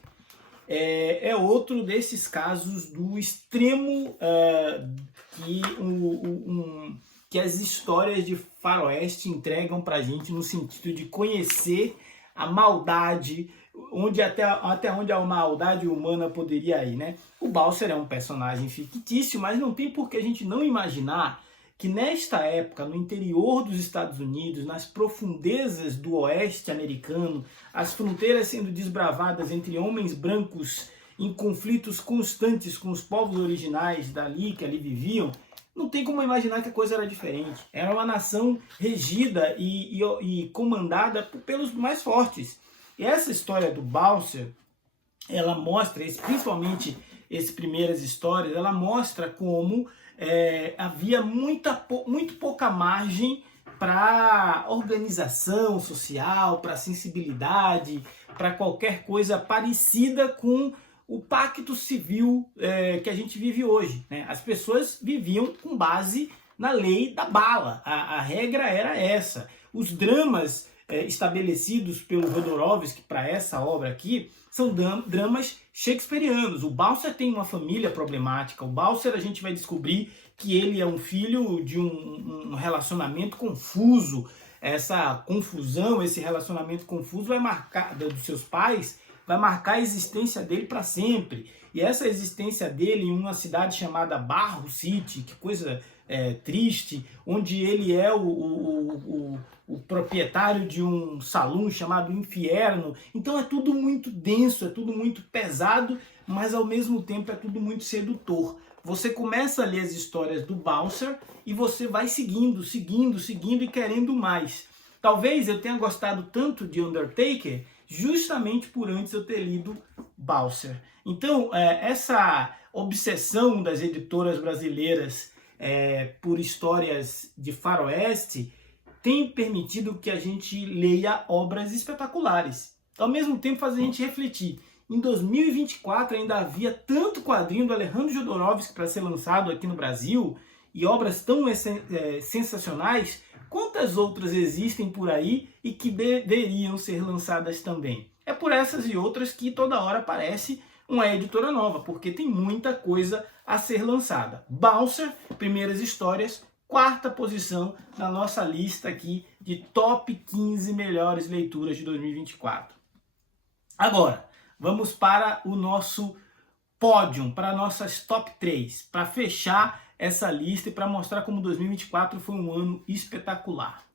é outro desses casos do extremo que as histórias de faroeste entregam pra gente, no sentido de conhecer a maldade, até onde a maldade humana poderia ir, né? O Bowser é um personagem fictício, mas não tem por que a gente não imaginar que nesta época, no interior dos Estados Unidos, nas profundezas do oeste americano, as fronteiras sendo desbravadas entre homens brancos em conflitos constantes com os povos originais dali, que ali viviam, não tem como imaginar que a coisa era diferente. Era uma nação regida e comandada pelos mais fortes. E essa história do Bowser, ela mostra, principalmente essas primeiras histórias, ela mostra como havia muito pouca margem para organização social, para sensibilidade, para qualquer coisa parecida com o pacto civil que a gente vive hoje, né? As pessoas viviam com base na lei da bala. A regra era essa. Os dramas estabelecidos pelo Jodorowsky para essa obra aqui são dramas shakespearianos. O Bowser tem uma família problemática. O Bowser, a gente vai descobrir que ele é um filho de um relacionamento confuso. Essa confusão, esse relacionamento confuso vai marcar, dos seus pais, vai marcar a existência dele para sempre. E essa existência dele em uma cidade chamada Barro City, que coisa triste, onde ele é o proprietário de um salão chamado Inferno. Então é tudo muito denso, é tudo muito pesado, mas ao mesmo tempo é tudo muito sedutor. Você começa a ler as histórias do Bowser e você vai seguindo e querendo mais. Talvez eu tenha gostado tanto de Undertaker justamente por antes eu ter lido Bowser. Então, essa obsessão das editoras brasileiras por histórias de faroeste tem permitido que a gente leia obras espetaculares. Ao mesmo tempo faz a gente refletir. Em 2024 ainda havia tanto quadrinho do Alejandro Jodorowsky para ser lançado aqui no Brasil, e obras tão sensacionais. Quantas outras existem por aí e que deveriam ser lançadas também? É por essas e outras que toda hora aparece uma editora nova, porque tem muita coisa a ser lançada. Bowser, primeiras histórias, 4ª posição na nossa lista aqui de top 15 melhores leituras de 2024. Agora, vamos para o nosso pódio, para nossas top 3, para fechar essa lista e para mostrar como 2024 foi um ano espetacular.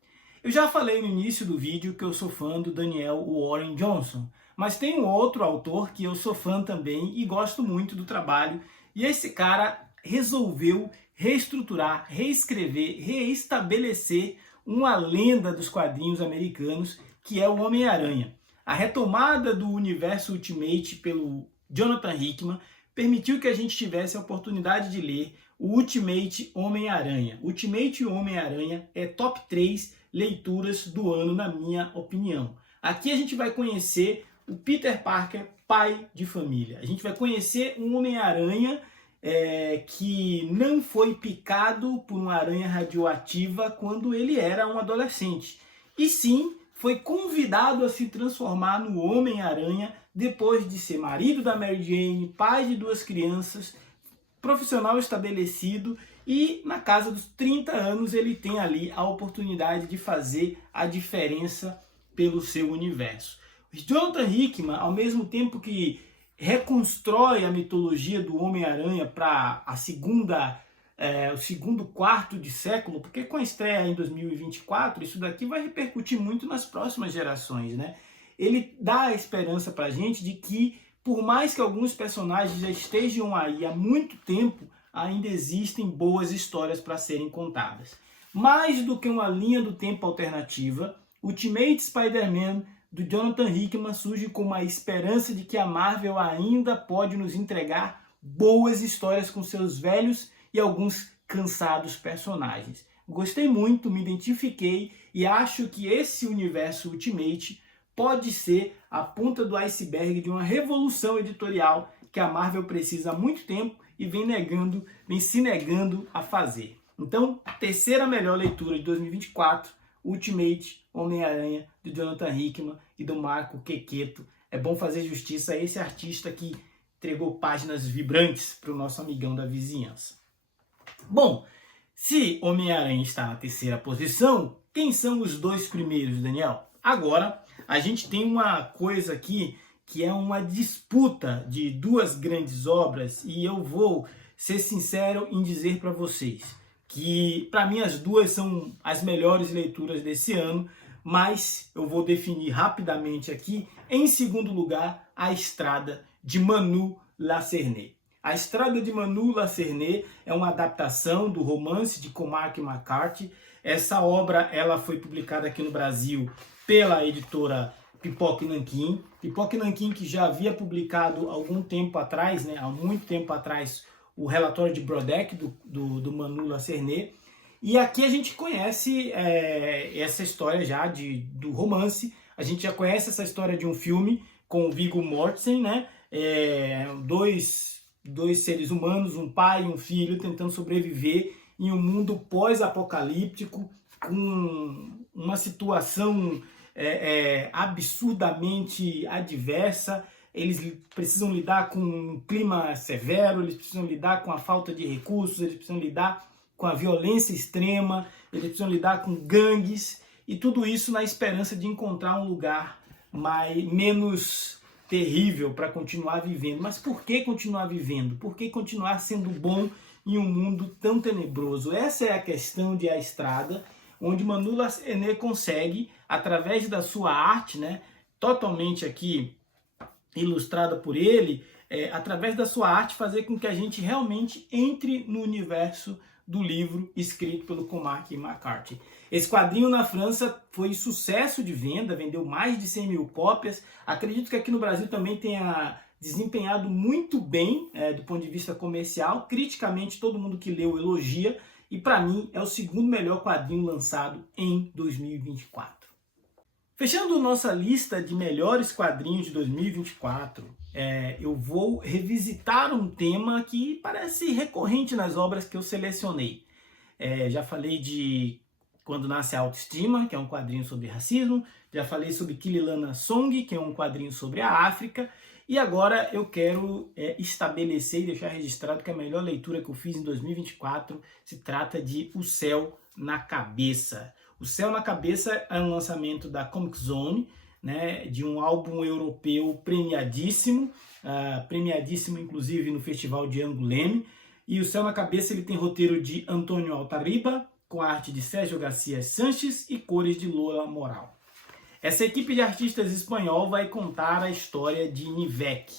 Eu já falei no início do vídeo que eu sou fã do Daniel Warren Johnson, mas tem um outro autor que eu sou fã também e gosto muito do trabalho, e esse cara resolveu reestruturar, reescrever, reestabelecer uma lenda dos quadrinhos americanos, que é o Homem-Aranha. A retomada do universo Ultimate pelo Jonathan Hickman permitiu que a gente tivesse a oportunidade de ler o Ultimate Homem-Aranha. Ultimate Homem-Aranha é top 3 leituras do ano, na minha opinião. Aqui a gente vai conhecer o Peter Parker, pai de família. A gente vai conhecer um Homem-Aranha que não foi picado por uma aranha radioativa quando ele era um adolescente. E sim, foi convidado a se transformar no Homem-Aranha depois de ser marido da Mary Jane, pai de 2 crianças, profissional estabelecido, e na casa dos 30 anos ele tem ali a oportunidade de fazer a diferença pelo seu universo. Jonathan Hickman, ao mesmo tempo que reconstrói a mitologia do Homem-Aranha para o segundo quarto de século, porque com a estreia em 2024, isso daqui vai repercutir muito nas próximas gerações, né? Ele dá a esperança para a gente de que, por mais que alguns personagens já estejam aí há muito tempo, ainda existem boas histórias para serem contadas. Mais do que uma linha do tempo alternativa, Ultimate Spider-Man do Jonathan Hickman surge com uma esperança de que a Marvel ainda pode nos entregar boas histórias com seus velhos e alguns cansados personagens. gostei muito, me identifiquei e acho que esse universo Ultimate pode ser a ponta do iceberg de uma revolução editorial que a Marvel precisa há muito tempo e vem se negando a fazer. Então, terceira melhor leitura de 2024, Ultimate Homem-Aranha, de Jonathan Hickman e do Marco Checchetto. É bom fazer justiça a esse artista que entregou páginas vibrantes para o nosso amigão da vizinhança. Bom, se Homem-Aranha está na terceira posição, quem são os dois primeiros, Daniel? Agora, a gente tem uma coisa aqui que é uma disputa de duas grandes obras e eu vou ser sincero em dizer para vocês que, para mim, as duas são as melhores leituras desse ano, mas eu vou definir rapidamente aqui, em segundo lugar, A Estrada, de Manu Lacernay. A Estrada de Manu Lacernay é uma adaptação do romance de Cormac McCarthy. Essa obra ela foi publicada aqui no Brasil pela editora Pipoca e Nanquim. Pipoca e Nanquim, que já havia publicado algum tempo atrás, né, há muito tempo atrás, o relatório de Brodeck do Manu Lacernay. E aqui a gente conhece essa história já do romance. A gente já conhece essa história de um filme com o Viggo Mortensen, né? Dois seres humanos, um pai e um filho, tentando sobreviver em um mundo pós-apocalíptico, com uma situação absurdamente adversa. Eles precisam lidar com um clima severo, eles precisam lidar com a falta de recursos, eles precisam lidar com a violência extrema, eles precisam lidar com gangues, e tudo isso na esperança de encontrar um lugar menos terrível para continuar vivendo. Mas por que continuar vivendo? Por que continuar sendo bom em um mundo tão tenebroso? Essa é a questão de A Estrada, onde Manu Lacernay consegue, através da sua arte, né, totalmente aqui ilustrada por ele, através da sua arte, fazer com que a gente realmente entre no universo do livro escrito pelo Cormac McCarthy. Esse quadrinho na França foi sucesso de venda, vendeu mais de 100 mil cópias. Acredito que aqui no Brasil também tenha desempenhado muito bem do ponto de vista comercial. Criticamente, todo mundo que leu elogia. E para mim é o segundo melhor quadrinho lançado em 2024. Fechando nossa lista de melhores quadrinhos de 2024, eu vou revisitar um tema que parece recorrente nas obras que eu selecionei. Já falei de Quando Nasce a Autoestima, que é um quadrinho sobre racismo. Já falei sobre Kililana Song, que é um quadrinho sobre a África. E agora eu quero estabelecer e deixar registrado que a melhor leitura que eu fiz em 2024 se trata de O Céu na Cabeça. O Céu na Cabeça é um lançamento da Comic Zone, né, de um álbum europeu premiadíssimo, premiadíssimo inclusive no Festival de Angoulême. E O Céu na Cabeça ele tem roteiro de Antônio Altarriba, com a arte de Sérgio Garcia Sanches e cores de Lola Moral. Essa equipe de artistas espanhol vai contar a história de Nivek.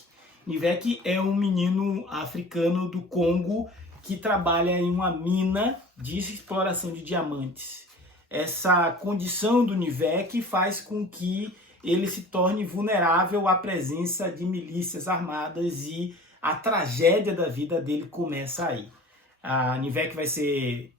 Nivek é um menino africano do Congo que trabalha em uma mina de exploração de diamantes. Essa condição do Nivek faz com que ele se torne vulnerável à presença de milícias armadas e a tragédia da vida dele começa aí. A Nivek vai ser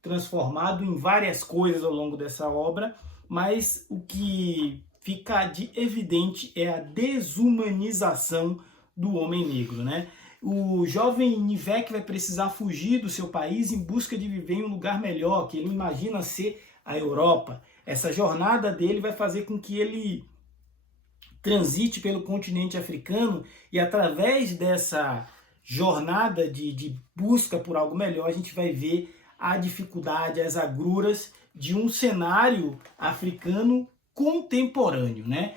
transformado em várias coisas ao longo dessa obra, mas o que fica de evidente é a desumanização do homem negro, né? O jovem Nivek vai precisar fugir do seu país em busca de viver em um lugar melhor, que ele imagina ser a Europa. Essa jornada dele vai fazer com que ele transite pelo continente africano e através dessa jornada de busca por algo melhor, a gente vai ver a dificuldade, as agruras de um cenário africano contemporâneo, né?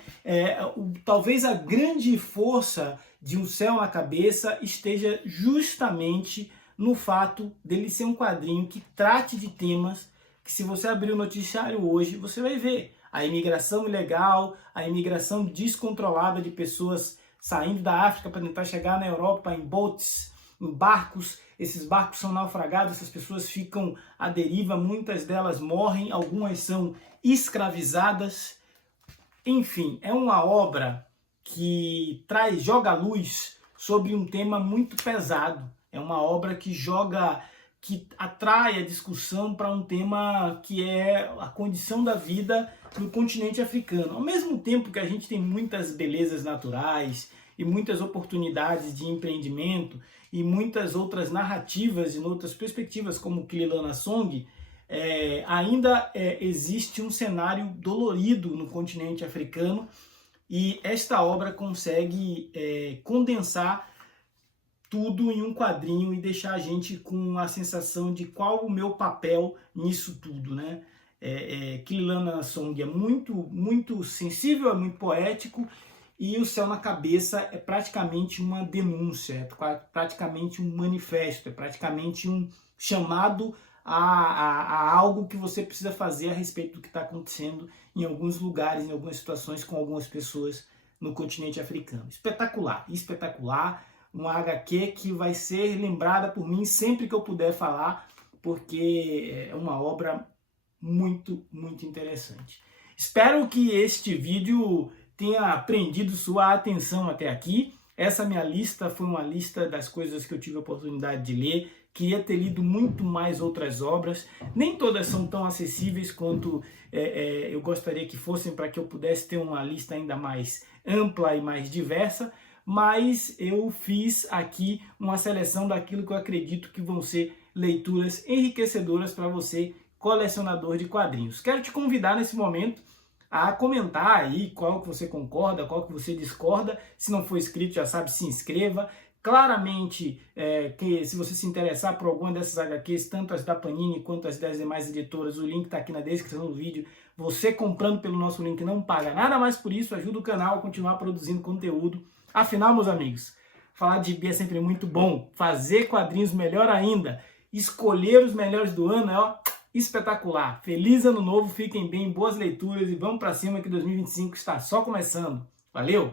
Talvez a grande força de Um Céu na Cabeça esteja justamente no fato dele ser um quadrinho que trate de temas que, se você abrir o noticiário hoje, você vai ver a imigração ilegal, a imigração descontrolada de pessoas saindo da África para tentar chegar na Europa em botes, em barcos. Esses barcos são naufragados, essas pessoas ficam à deriva, muitas delas morrem, algumas são escravizadas. Enfim, é uma obra que joga luz sobre um tema muito pesado. É uma obra que joga que atrai a discussão para um tema que é a condição da vida no continente africano. Ao mesmo tempo que a gente tem muitas belezas naturais e muitas oportunidades de empreendimento e muitas outras narrativas e outras perspectivas como Kililana Song, ainda existe um cenário dolorido no continente africano, e esta obra consegue condensar tudo em um quadrinho e deixar a gente com a sensação de qual o meu papel nisso tudo, né? Kililana Song é muito sensível, é muito poético, e O Céu na Cabeça é praticamente uma denúncia, é praticamente um manifesto, é praticamente um chamado a algo que você precisa fazer a respeito do que está acontecendo em alguns lugares, em algumas situações, com algumas pessoas no continente africano. Espetacular, espetacular. Uma HQ que vai ser lembrada por mim sempre que eu puder falar, porque é uma obra muito interessante. Espero que este vídeo tenha prendido sua atenção até aqui. Essa minha lista foi uma lista das coisas que eu tive a oportunidade de ler. Queria ter lido muito mais outras obras. Nem todas são tão acessíveis quanto eu gostaria que fossem, para que eu pudesse ter uma lista ainda mais ampla e mais diversa. Mas eu fiz aqui uma seleção daquilo que eu acredito que vão ser leituras enriquecedoras para você, colecionador de quadrinhos. Quero te convidar nesse momento a comentar aí qual que você concorda, qual que você discorda. Se não for inscrito, já sabe, se inscreva. Claramente, que se você se interessar por alguma dessas HQs, tanto as da Panini quanto as das demais editoras, o link está aqui na descrição do vídeo. Você comprando pelo nosso link não paga nada mais por isso, ajuda o canal a continuar produzindo conteúdo. Afinal, meus amigos, falar de gibi é sempre muito bom. Fazer quadrinhos melhor ainda. Escolher os melhores do ano é espetacular. Feliz ano novo, fiquem bem, boas leituras e vamos para cima que 2025 está só começando. Valeu!